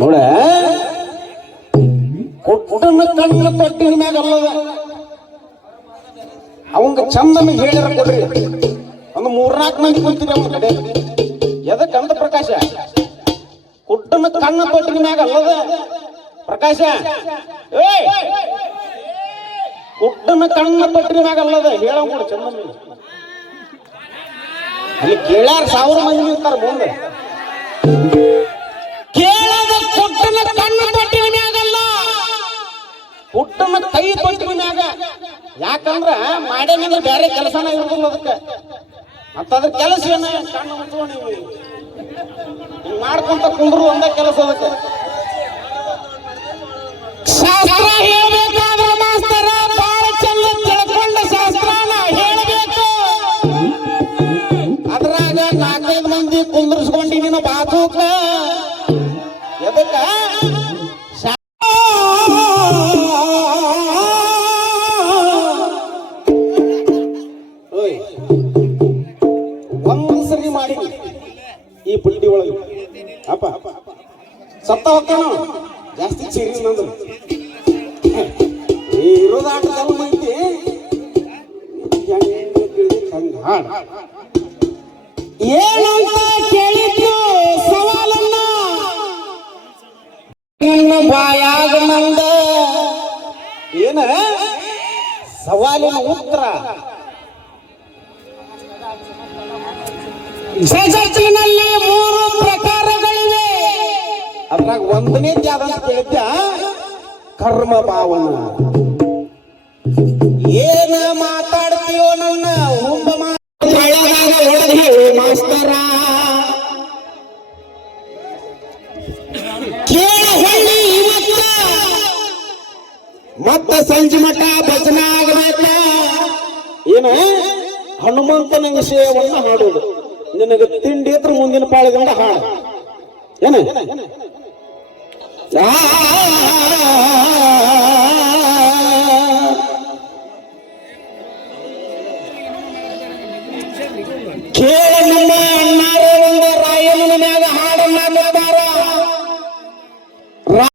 ನೋಡ ಕೊಟ್ಟನ ಕಣ್ಣ ಕೊಟ್ಟಿನ ಮ್ಯಾಗ ಅಲ್ಲದ ಅವಂಗ ಚಂದನ ಹೇಳಿರ ಕೊಡ್ರಿ ಒಂದು ಮೂರ್ನಾಲ್ಕು ಮಂದಿ ಕುಂತೀರಿ ಅವನ ಕಡೆ ಎದಕ್ಕೆ ಅಂದ ಪ್ರಕಾಶ ಕುಟ್ಟನ ಕಣ್ಣ ಕೊಟ್ಟಿನ ಮ್ಯಾಗ ಅಲ್ಲದ ಪ್ರಕಾಶ ಏ ಕುಟ್ಟನ ಕಣ್ಣ ಕೊಟ್ಟಿನ ಮ್ಯಾಗ ಅಲ್ಲದ ಹೇಳ ಕೊಡು ಚಂದನ ಅಲ್ಲಿ ಕೇಳ್ಯಾರ ಸಾವಿರ ಮಂದಿ ನಿಂತಾರ ಮುಂದೆ ಕೇಳದ ಕುಟ್ಟನ ಕಣ್ಣು ತೊಟ್ಟಿನ ಮ್ಯಾಗಲ್ಲ. ಕುಟ್ಟನ ಕೈ ಮ್ಯಾಗ. ಯಾಕಂದ್ರ ಮಾಡ್ಯಾನಂದ್ರ ಬೇರೆ ಕೆಲಸನ ಇರುದಿಲ್ಲ ಅದಕ್ಕೆ. ಮತ್ತ ಅದ್ರ ಕೆಲಸ ಏನ? ಕಣ್ಣು ಮುಚ್ಕೊಂಡು ಹಿಂಗ್ ಮಾಡ್ಕೊಂತ ಕುಂದ್ರು ಒಂದೇ ಕೆಲಸ ಅದಕ್ಕೆ. ನಾಲ್ಕೈದು ಮಂದಿ ಕುಂದ್ರಿಸ್ಕೊಂಡಿ ನೀನು ಬಾಜೂಕ ಎದಕ್ಕ ಶಾ- ಓಯ್ ಒಂದು ಸರಿ ಮಾಡಿ ಈ ಪುಂಡಿ ಒಳಗೆ ಅಪ್ಪ ಸತ್ತ ಹೋಗ್ತಾನ ಜಾಸ್ತಿ ಚೀರಿ ನಂದು ಈ ಇರೋದಾಟ ದಮ್ ಐತಿ ಹೆಂಗ್ ತಿಳಿದೈತ್ ಹಂಗ್ ಹಾಡು ಏನಂತ ಕೇಳಿದ್ದು ಸವಾಲನ್ನ. ನನ್ನ ಬಾಯಾಗ ನಂದ. ಏನ? ಸವಾಲಿನ ಉತ್ತರ. ಜಗತ್ತಿನಲ್ಲಿ ಮೂರು ಪ್ರಕಾರಗಳಿವೆ. ಅದ್ರಾಗ ಒಂದನೇ ಯಾವ್ದಂತ ಕೇಳಿದ್ದ ಕರ್ಮ ಭಾವನ ಮಾಸ್ತರ. ಕೇಳ ಹೊಳ್ಳಿ ಇವತ್ತ. ಮತ್ತ ಸಂಜೆ ಮಠ ಭಜನೆ ಆಗಬೇಕ. ಏನು? ಹನುಮಂತನ ವಿಷಯವನ್ನ ಹಾಡುವುದು ನಿನಗೆ ತಿಂಡಿ ಇದ್ರ ಮುಂದಿನ ಪಾಳಿಗಂಡ ಹಾಡು. ಏನ? ¿Quién